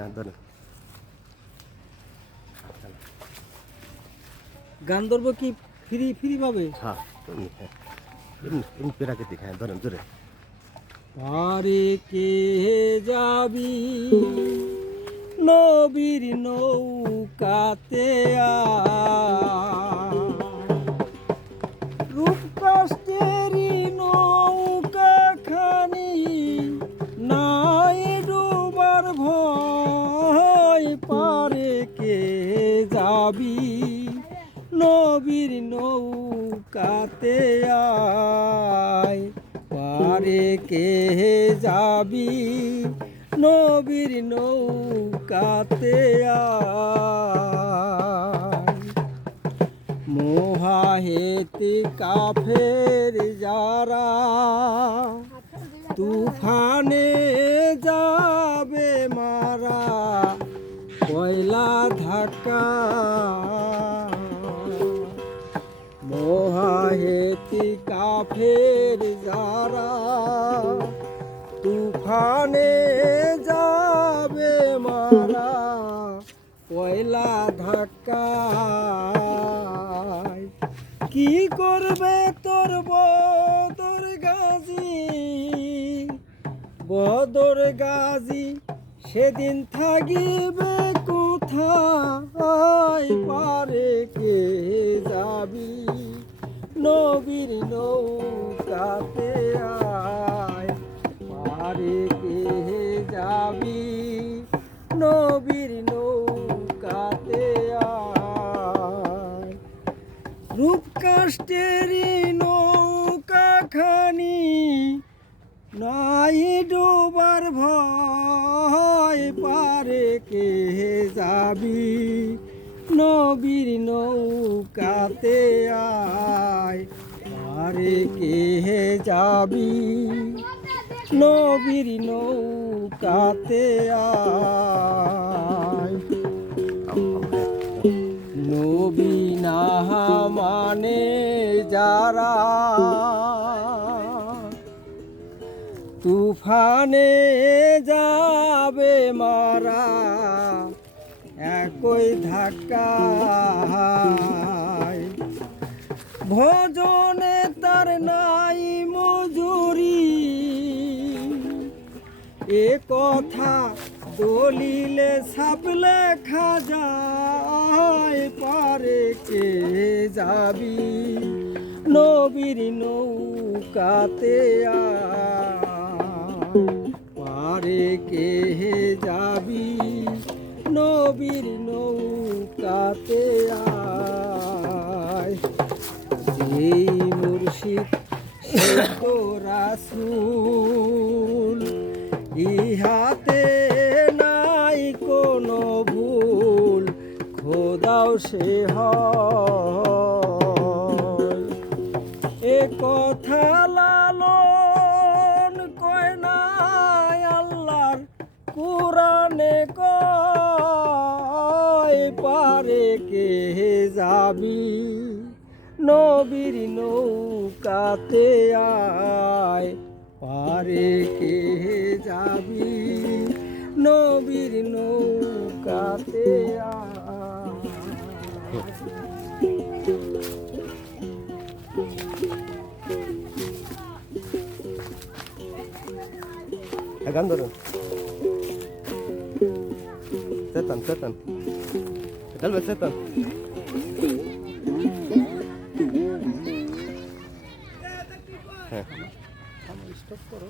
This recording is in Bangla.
হ্যাঁ ধরেন। গান ধরবো কি ফ্রি ফ্রি পাবে? হ্যাঁ হ্যাঁ এমনি প্রাকৃতিক, হ্যাঁ ধরেন জোরে। পারে কে যাবি নবীর নৌকাতে রূপ কষ্টেরই নৌকা খানি নাই ডুবার ভয় পারে কে যাবি নবীর নৌকাতে আয় পারে কে যাবি নবীর নৌকাতে আয় মোহাহেতি কাফের যারা তুফানে যাবে মারা কয়লা ধাক্কা মোহাহেতি কাফের যারা তুফানে যাবে মারা কয়লা ধাক্কা কি করবে তোর বদর গাজী সেদিন থাকিবে কোথায় পারে কে যাবি নবীর নৌকাতে আয় পারে কে যাবি নবীর নৌকাতে আয় রূপ কাষ্টেরই নৌকা খানি নাই ডোবার ভয় পারে কে যাবি নবীর নৌকাতে আয় পারে কে যাবি নবীর নৌকাতে আয় নবী না মানে যারা তুফানে যাবে মারা একই ধাক্কায় ভজনে তার নাই মজুরি এ কথা দলিলে ছাপ লেখা যায় পারে কে যাবি নবীর নৌকাতে পারে কে যাবি নবীর নৌকাতে আয় যেই মুর্শিদ সে তো রাসূল ইহাতে নাই কোনো ভুল খোদাও সে হয় এ কথা লালন কয় নাই আল্লাহর কুরআনে কয় পারে কে যাবি নবীর নৌকাতে আয় পারে কে যাবি নবীর নৌকাতে আয় গান ধরুন। সেতান সেতান চলবে সেতান। হ্যাঁ স্টপ করো।